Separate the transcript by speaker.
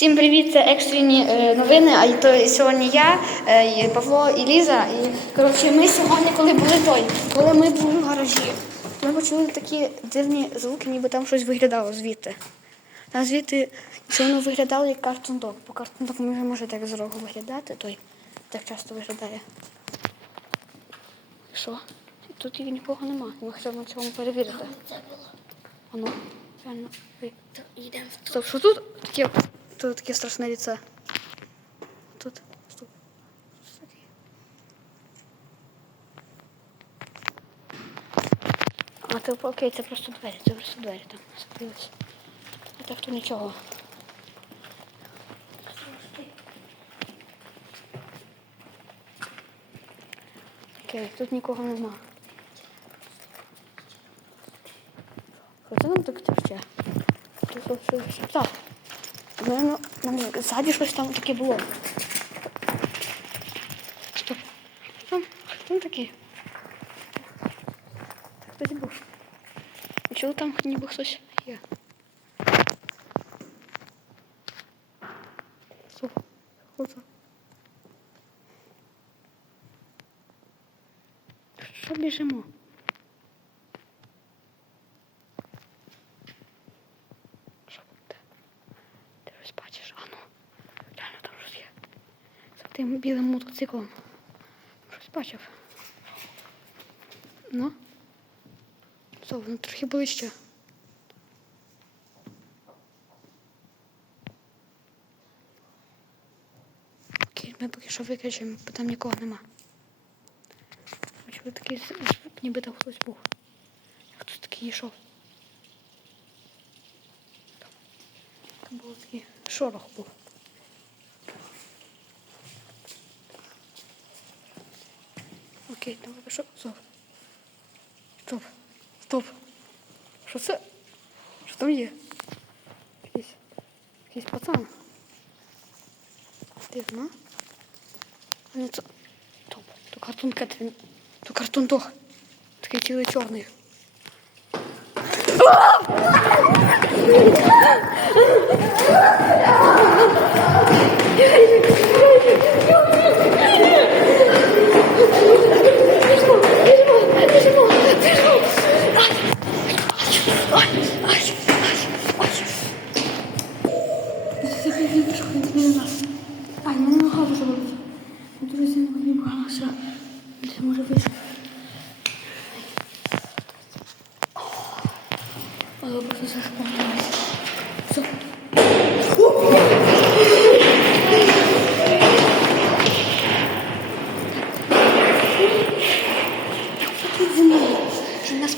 Speaker 1: Всім привіт, це екстрені е, новини. А то сьогодні я, е, і Павло і Ліза. І коротше, ми сьогодні, коли були той, коли ми були в гаражі, ми почули такі дивні звуки, ніби там щось виглядало звідти. А звідти що воно виглядало як картон-док. Бо картон-док може, може так з рогу виглядати, той так часто виглядає. Що? Тут і нікого нема. Ми хочемо на цьому перевірити. Воно реально.
Speaker 2: Йдемо в.
Speaker 1: Стоп, що тут? Таке, тут таке страшне лице. Тут. Стоп. А це окей, це просто двері, це просто двері там закрилися. А так то нічого. Окей, тут нікого нема. Що це нам так тягче? Тут ось щось Ну, нам ззаді щось там таке було. Стоп. Там, там таке. Так хтось був. Чого там ніби хтось є? Стоп. Що це? Що біжимо? Що буде? Ти щось бачиш? А ну, реально там щось є. За тим білим мотоциклом. Щось бачив. Ну. Що, воно трохи ближче. Окей, ми поки що виключимо, бо там нікого нема. Бачили такий звук, ніби там хтось був. Хтось такий йшов. Там був такий шорох був. Окей, давай пішов. Стоп. Стоп. Стоп. Що це? Що там є? Якийсь, якийсь пацан. Дивно. А не це. Стоп. То картун Кетрін. То картун Тох. Такий цілий чорний. Ай, Друзі, мені погано все. Це може вийти. Але просто зашпортилась. Все. Що тут зі мною? Він нас